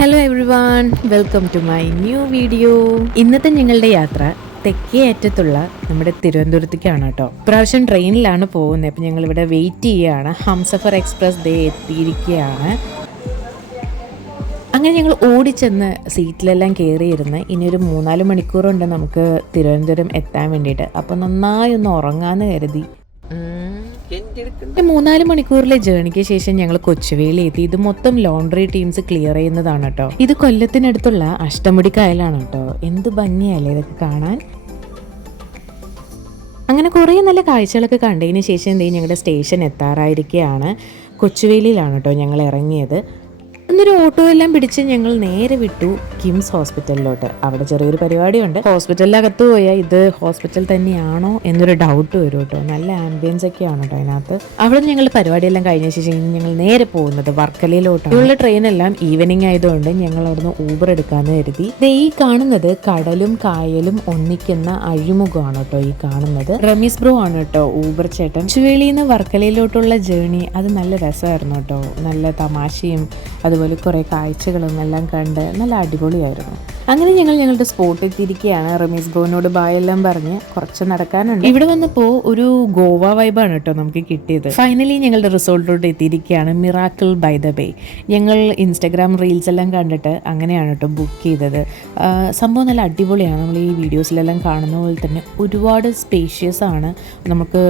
Hello everyone, welcome to my new video. ഇന്നത്തെ ഞങ്ങളുടെ യാത്ര തെക്കേ അറ്റത്തുള്ള നമ്മുടെ തിരുവനന്തപുരത്തേക്കാണ് കേട്ടോ. ഇപ്രാവശ്യം ട്രെയിനിലാണ് പോകുന്നത്. അപ്പം ഞങ്ങളിവിടെ വെയിറ്റ് ചെയ്യുകയാണ്. ഹംസഫർ എക്സ്പ്രസ് ഡേ എത്തിയിരിക്കുകയാണ്. അങ്ങനെ ഞങ്ങൾ ഓടിച്ചെന്ന് സീറ്റിലെല്ലാം കയറിയിരുന്ന് ഇനിയൊരു 3-4 മണിക്കൂറുണ്ട് നമുക്ക് തിരുവനന്തപുരം എത്താൻ വേണ്ടിയിട്ട്. അപ്പം നന്നായി ഒന്ന് ഉറങ്ങാമെന്ന് കരുതി 3-4 മണിക്കൂറിലെ ജേണിക്ക് ശേഷം ഞങ്ങൾ കൊച്ചുവേളി എത്തി. ഇത് മൊത്തം ലോണ്ടറി ടീംസ് ക്ലിയർ ചെയ്യുന്നതാണ് കേട്ടോ. ഇത് കൊല്ലത്തിനടുത്തുള്ള അഷ്ടമുടി കായലാണ് കേട്ടോ. എന്ത് ഭംഗിയല്ലേ ഇതൊക്കെ കാണാൻ. അങ്ങനെ കുറേ നല്ല കാഴ്ചകളൊക്കെ കണ്ടതിന് ശേഷം ഞങ്ങളുടെ സ്റ്റേഷൻ എത്താറായിരിക്കുകയാണ്. കൊച്ചുവേലിയിലാണ് കേട്ടോ ഞങ്ങൾ ഇറങ്ങിയത്. എന്നൊരു ഓട്ടോ എല്ലാം പിടിച്ച് ഞങ്ങൾ നേരെ വിട്ടു കിംസ് ഹോസ്പിറ്റലിലോട്ട്. അവിടെ ചെറിയൊരു പരിപാടിയുണ്ട്. ഹോസ്പിറ്റലിനകത്ത് പോയാൽ ഇത് ഹോസ്പിറ്റൽ തന്നെയാണോ എന്നൊരു ഡൗട്ട് വരും കേട്ടോ. നല്ല ആംബിയൻസ് ഒക്കെയാണ് കേട്ടോ അതിനകത്ത്. അവിടെ ഞങ്ങൾ പരിപാടിയെല്ലാം കഴിഞ്ഞ ശേഷം ഇനി ഞങ്ങൾ നേരെ പോകുന്നത് വർക്കലയിലോട്ടാണ്. ഉള്ള ട്രെയിനെല്ലാം ഈവനിങ് ആയതുകൊണ്ട് ഞങ്ങൾ അവിടുന്ന് ഊബർ എടുക്കാമെന്ന് കരുതി. ഈ കാണുന്നത് കടലും കായലും ഒന്നിക്കുന്ന അഴിമുഖമാണ് കേട്ടോ. ഈ കാണുന്നത് റമീസ് ബ്രോ ആണ് കേട്ടോ, ഊബർ ചേട്ടൻ. ചുവേളിയിൽ നിന്ന് വർക്കലയിലോട്ടുള്ള ജേണി അത് നല്ല രസമായിരുന്നു കേട്ടോ. നല്ല തമാശയും അതുപോലെ കുറേ കാഴ്ചകളും എല്ലാം കണ്ട് നല്ല അടിപൊളിയായിരുന്നു. അങ്ങനെ ഞങ്ങൾ ഞങ്ങളുടെ സ്പോട്ട് എത്തിയിരിക്കുകയാണ്. റമീസ് ബ്രോനോട് ബായ് എല്ലാം പറഞ്ഞ് കുറച്ച് നടക്കാനുണ്ട്. ഇവിടെ വന്നപ്പോൾ ഒരു ഗോവ വൈബാണ് കേട്ടോ നമുക്ക് കിട്ടിയത്. ഫൈനലി ഞങ്ങളുടെ റിസോർട്ടിലോട്ട് എത്തിയിരിക്കുകയാണ്. Miracle by the bay. ഞങ്ങൾ ഇൻസ്റ്റാഗ്രാം റീൽസ് എല്ലാം കണ്ടിട്ട് അങ്ങനെയാണ് കേട്ടോ ബുക്ക് ചെയ്തത്. സംഭവം നല്ല അടിപൊളിയാണ്. നമ്മൾ ഈ വീഡിയോസിലെല്ലാം കാണുന്ന പോലെ തന്നെ ഒരുപാട് സ്പേഷ്യസ് ആണ്. നമുക്ക്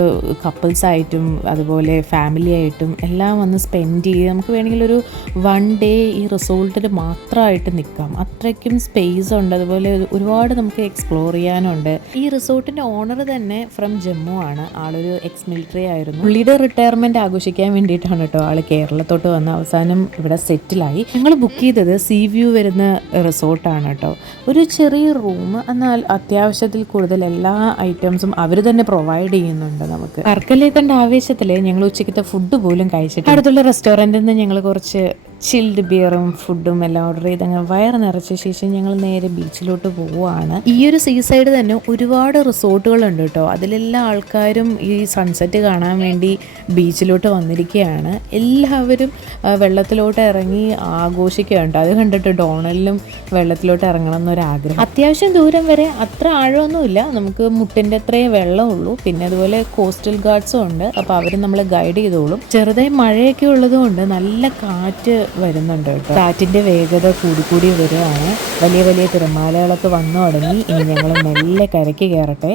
കപ്പിൾസായിട്ടും അതുപോലെ ഫാമിലി ആയിട്ടും എല്ലാം വന്ന് സ്പെൻഡ് ചെയ്ത് നമുക്ക് വേണമെങ്കിൽ ഒരു 1 ഡേ ഈ റിസോർട്ടിൽ മാത്രമായിട്ട് നിൽക്കാം. അത്രയ്ക്കും സ്പേസ് ഉണ്ട്. അതുപോലെ ഒരുപാട് നമുക്ക് എക്സ്പ്ലോർ ചെയ്യാനുണ്ട്. ഈ റിസോർട്ടിൻ്റെ ഓണർ തന്നെ ഫ്രം ജമ്മു ആണ്. ആളൊരു എക്സ് മിലിറ്ററി ആയിരുന്നു. പുള്ളിയുടെ റിട്ടയർമെൻറ്റ് ആഘോഷിക്കാൻ വേണ്ടിയിട്ടാണ് കേട്ടോ ആൾ കേരളത്തോട്ട് വന്ന് അവസാനം ഇവിടെ സെറ്റിലായി. ഞങ്ങൾ ബുക്ക് ചെയ്തത് സീ വ്യൂ വരുന്ന റിസോർട്ടാണ് കേട്ടോ. ഒരു ചെറിയ റൂം, എന്നാൽ അത്യാവശ്യത്തിൽ കൂടുതൽ എല്ലാ ഐറ്റംസും അവർ തന്നെ പ്രൊവൈഡ് ചെയ്യുന്നുണ്ട് നമുക്ക്. വർക്കലേക്കണ്ട ആവേശത്തിൽ ഞങ്ങൾ ഉച്ചയ്ക്കത്തെ ഫുഡ് പോലും കഴിച്ചിട്ട് അടുത്തുള്ള റെസ്റ്റോറൻറ്റിൽ നിന്ന് ഞങ്ങൾ കുറച്ച് ചിൽഡ് ബിയറും ഫുഡും എല്ലാം ഓർഡർ ചെയ്ത് അങ്ങനെ വയറ് നിറച്ച ശേഷം ഞങ്ങൾ നേരെ ബീച്ചിലോട്ട് പോവുകയാണ്. ഈ ഒരു സീ സൈഡ് തന്നെ ഒരുപാട് റിസോർട്ടുകളുണ്ട് കേട്ടോ. അതിലെല്ലാ ആൾക്കാരും ഈ സൺസെറ്റ് കാണാൻ വേണ്ടി ബീച്ചിലോട്ട് വന്നിരിക്കുകയാണ്. എല്ലാവരും വെള്ളത്തിലോട്ട് ഇറങ്ങി ആഘോഷിക്കുകയുണ്ട്. അത് കണ്ടിട്ട് ഡൊണാൾഡിനും വെള്ളത്തിലോട്ട് ഇറങ്ങണം എന്നൊരാഗ്രഹം. അത്യാവശ്യം ദൂരം വരെ അത്ര ആഴമൊന്നുമില്ല, നമുക്ക് മുട്ടിൻ്റെ അത്രയേ വെള്ളമുള്ളൂ. പിന്നെ അതുപോലെ കോസ്റ്റൽ ഗാർഡ്സും ഉണ്ട്. അപ്പോൾ അവർ നമ്മളെ ഗൈഡ് ചെയ്തോളും. ചെറുതായി മഴയൊക്കെ ഉള്ളതുകൊണ്ട് നല്ല കാറ്റ് വരുന്നുണ്ട് കേട്ടോ. കാറ്റിന്റെ വേഗത കൂടി വരികയാണ്. വലിയ വലിയ തിരമാലകളൊക്കെ വന്നു തുടങ്ങി. ഇനി ഞങ്ങൾ മെല്ലെ കരയ്ക്ക് കയറട്ടെ.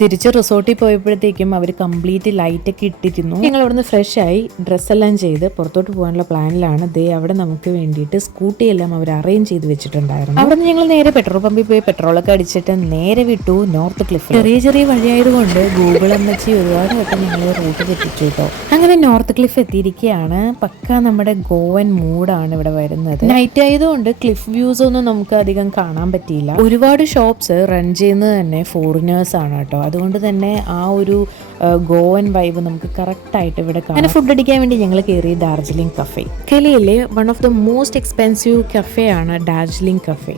തിരിച്ച് റിസോർട്ടിൽ പോയപ്പോഴത്തേക്കും അവർ കംപ്ലീറ്റ് ലൈറ്റൊക്കെ ഇട്ടിരുന്നു. ഞങ്ങൾ അവിടുന്ന് ഫ്രഷ് ആയി ഡ്രസ്സെല്ലാം ചെയ്ത് പുറത്തോട്ട് പോകാനുള്ള പ്ലാനിലാണ്. അവിടെ നമുക്ക് വേണ്ടിയിട്ട് സ്കൂട്ടിയെല്ലാം അവർ അറേഞ്ച് ചെയ്ത് വെച്ചിട്ടുണ്ടായിരുന്നു. അവിടെ നിന്ന് ഞങ്ങൾ നേരെ പെട്രോൾ പമ്പിൽ പോയി പെട്രോളൊക്കെ അടിച്ചിട്ട് നേരെ വിട്ടു നോർത്ത് ക്ലിഫ്. ചെറിയ വഴിയായതുകൊണ്ട് ഗൂഗിൾ എന്നുവെച്ച് ഒരുപാട് വട്ടം ഞങ്ങൾ റൂട്ട് തെറ്റിച്ചു കേട്ടോ. അങ്ങനെ നോർത്ത് ക്ലിഫ് എത്തിയിരിക്കുകയാണ്. പക്ക നമ്മുടെ ഗോവൻ മൂഡാണ് ഇവിടെ വരുന്നത്. നൈറ്റ് ആയതുകൊണ്ട് ക്ലിഫ് വ്യൂസ് ഒന്നും നമുക്ക് അധികം കാണാൻ പറ്റിയില്ല. ഒരുപാട് ഷോപ്സ് റൺ ചെയ്യുന്നത് തന്നെ ഫോറിനേഴ്സ് ആണ് കേട്ടോ. അതുകൊണ്ട് തന്നെ ആ ഒരു ഗോവൻ വൈബ് നമുക്ക് കറക്റ്റായിട്ട് ഇവിടെ കാണാം. അങ്ങനെ ഫുഡ് അടിക്കാൻ വേണ്ടി ഞങ്ങൾ കയറി ഡാർജിലിംഗ് കഫേ. കെലിയിലെ one of the most expensive cafe ആണ് ഡാർജിലിംഗ് കഫേ.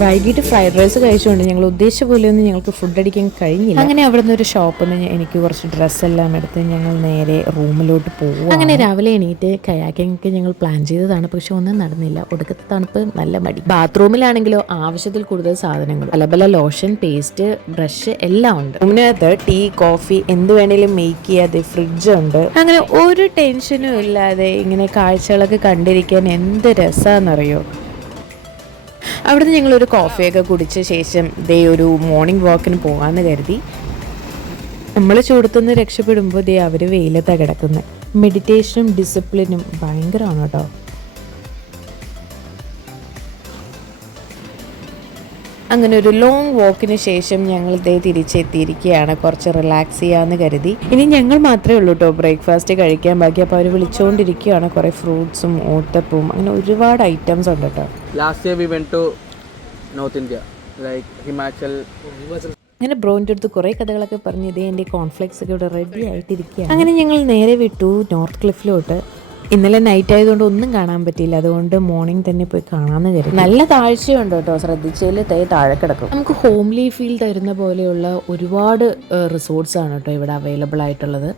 വൈകിട്ട് ഫ്രൈഡ് റൈസ് കഴിച്ചുകൊണ്ട് ഞങ്ങൾ ഉദ്ദേശിച്ച പോലെയൊന്നും ഞങ്ങൾക്ക് ഫുഡ് അടിക്കാൻ കഴിഞ്ഞില്ല. അങ്ങനെ അവിടെ നിന്ന് ഒരു ഷോപ്പിൽ നിന്ന് എനിക്ക് കുറച്ച് ഡ്രസ്സെല്ലാം എടുത്ത് ഞങ്ങൾ നേരെ റൂമിലോട്ട് പോകും. അങ്ങനെ രാവിലെ എണീറ്റ് കയാക്കിങ്ങൊക്കെ ഞങ്ങൾ പ്ലാൻ ചെയ്തതാണ്. പക്ഷെ ഒന്നും നടന്നില്ല. ഒടുക്കത്തെ തണുപ്പ്, നല്ല മടി. ബാത്റൂമിലാണെങ്കിലോ ആവശ്യത്തിൽ കൂടുതൽ സാധനങ്ങൾ, പല ലോഷൻ, പേസ്റ്റ്, ബ്രഷ് എല്ലാം ഉണ്ട്. റൂമിനകത്ത് ടീ, കോഫി എന്ത് വേണേലും മേക്ക് ചെയ്യാതെ ഫ്രിഡ്ജ് ഉണ്ട്. അങ്ങനെ ഒരു ടെൻഷനും ഇല്ലാതെ ഇങ്ങനെ കാഴ്ചകളൊക്കെ കണ്ടിരിക്കാൻ എന്ത് രസമാണെന്നറിയോ. അവിടുന്ന് ഞങ്ങളൊരു കോഫിയൊക്കെ കുടിച്ച ശേഷം ഒരു മോർണിംഗ് വാക്കിന് പോകാമെന്ന് കരുതി. നമ്മൾ ചൂടത്തുനിന്ന് രക്ഷപ്പെടുമ്പോൾ അവർ വെയിലത്താണ് കിടക്കുന്നത്. മെഡിറ്റേഷനും ഡിസിപ്ലിനും ഭയങ്കരമാണ് കേട്ടോ. അങ്ങനെ ഒരു ലോങ് വാക്കിന് ശേഷം ഞങ്ങൾ തിരിച്ചെത്തിയിരിക്കുകയാണ്. കുറച്ച് റിലാക്സ് ചെയ്യാമെന്ന് കരുതി. ഇനി ഞങ്ങൾ മാത്രമേ ഉള്ളൂ കേട്ടോ ബ്രേക്ക്ഫാസ്റ്റ് കഴിക്കാൻ ബാക്കി. അപ്പോൾ അവർ വിളിച്ചുകൊണ്ടിരിക്കുകയാണ്. കുറേ ഫ്രൂട്ട്സും ഓട്ടപ്പവും അങ്ങനെ ഒരുപാട് ഐറ്റംസ് ഉണ്ട് കേട്ടോ. Last year we went to north India like Himachal. അങ്ങനെ ബ്രോൻ്റെ അടുത്ത് കുറേ കഥകളൊക്കെ പറഞ്ഞ് എൻ്റെ കോൺഫ്ലെക്സ് ഒക്കെ ഇവിടെ റെഡി ആയിട്ടിരിക്കുകയാണ്. അങ്ങനെ ഞങ്ങൾ നേരെ വിട്ടു നോർത്ത് ക്ലിഫിലോട്ട്. ഇന്നലെ നൈറ്റ് ആയതുകൊണ്ട് ഒന്നും കാണാൻ പറ്റിയില്ല. അതുകൊണ്ട് മോർണിംഗ് തന്നെ പോയി കാണാമെന്ന് കരുതി. നല്ല താഴ്ചയുണ്ട് കേട്ടോ. ശ്രദ്ധിച്ചാൽ താഴെ കിടക്കും. നമുക്ക് ഹോംലി ഫീൽ തരുന്ന പോലെയുള്ള ഒരുപാട് റിസോർട്ട്സ് ആണ് കേട്ടോ ഇവിടെ അവൈലബിൾ ആയിട്ടുള്ളത്.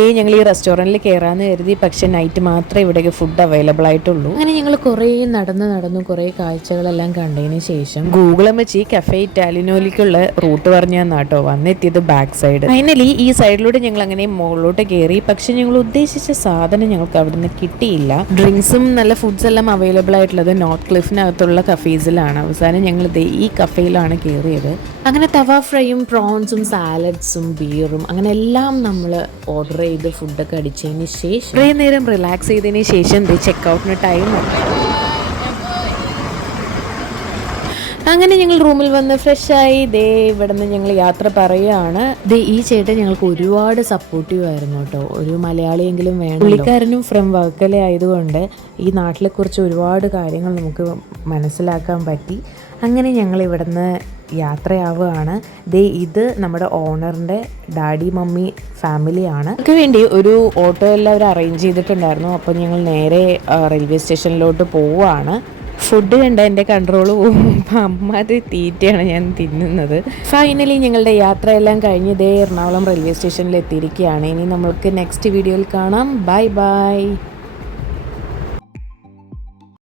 ദേ ഞങ്ങൾ ഈ റെസ്റ്റോറൻറ്റിൽ കയറാമെന്ന് കരുതി, പക്ഷെ നൈറ്റ് മാത്രമേ ഇവിടേക്ക് ഫുഡ് അവൈലബിൾ ആയിട്ടുള്ളൂ. അങ്ങനെ ഞങ്ങൾ കുറേ നടന്നു കുറേ കാഴ്ചകളെല്ലാം കണ്ടതിന് ശേഷം ഗൂഗിളും വെച്ച് കഫേ ഇറ്റാലിനോയിലേക്കുള്ള റൂട്ട് പറഞ്ഞു തന്നാട്ടോ വന്നെത്തിയത് ബാക്ക് സൈഡ്. ഫൈനലി ഈ സൈഡിലൂടെ ഞങ്ങൾ അങ്ങനെ മുകളിലോട്ട് കയറി, പക്ഷെ ഞങ്ങൾ ഉദ്ദേശിച്ച സാധനം ഞങ്ങൾക്ക് അവിടെ നിന്ന് കിട്ടിയില്ല. ഡ്രിങ്ക്സും നല്ല ഫുഡ്സ് എല്ലാം അവൈലബിൾ ആയിട്ടുള്ളത് നോർത്ത് ക്ലിഫിനകത്തുള്ള കഫേസിലാണ്. അവസാനം ഞങ്ങൾ ഈ കഫേയിലാണ് കയറിയത്. അങ്ങനെ തവ ഫ്രൈയും പ്രോൺസും സാലഡ്സും ബിയറും അങ്ങനെ എല്ലാം നമ്മൾ ഓർഡർ ചെയ്ത് ഫുഡൊക്കെ അടിച്ചതിന് ശേഷം കുറേ നേരം റിലാക്സ് ചെയ്തതിന് ശേഷം ചെക്കൗട്ടിന് ടൈം. അങ്ങനെ ഞങ്ങൾ റൂമിൽ വന്ന് ഫ്രഷായി ഇവിടെ നിന്ന് ഞങ്ങൾ യാത്ര പറയുകയാണ്. ഈ ചേട്ടൻ ഞങ്ങൾക്ക് ഒരുപാട് സപ്പോർട്ടീവ് ആയിരുന്നു കേട്ടോ. ഒരു മലയാളിയെങ്കിലും വേണം. പുള്ളിക്കാരനും ഫ്രം വർക്കല ആയതുകൊണ്ട് ഈ നാട്ടിലെക്കുറിച്ച് ഒരുപാട് കാര്യങ്ങൾ നമുക്ക് മനസ്സിലാക്കാൻ പറ്റി. അങ്ങനെ ഞങ്ങൾ ഇവിടുന്ന് യാത്രയാവുകയാണ്. ഇത് നമ്മുടെ ഓണറിൻ്റെ ഡാഡി മമ്മി ഫാമിലിയാണ്. നമുക്ക് വേണ്ടി ഒരു ഓട്ടോ എല്ലാവരും അറേഞ്ച് ചെയ്തിട്ടുണ്ടായിരുന്നു. അപ്പോൾ ഞങ്ങൾ നേരെ റെയിൽവേ സ്റ്റേഷനിലോട്ട് പോവുകയാണ്. ഫുഡ് കണ്ട എൻ്റെ കൺട്രോൾ പോകും. അമ്മാതിരി തീറ്റയാണ് ഞാൻ തിന്നുന്നത്. ഫൈനലി ഞങ്ങളുടെ യാത്രയെല്ലാം കഴിഞ്ഞ് എറണാകുളം റെയിൽവേ സ്റ്റേഷനിൽ എത്തിയിരിക്കുകയാണ്. ഇനി നമ്മൾക്ക് നെക്സ്റ്റ് വീഡിയോയിൽ കാണാം. Bye bye.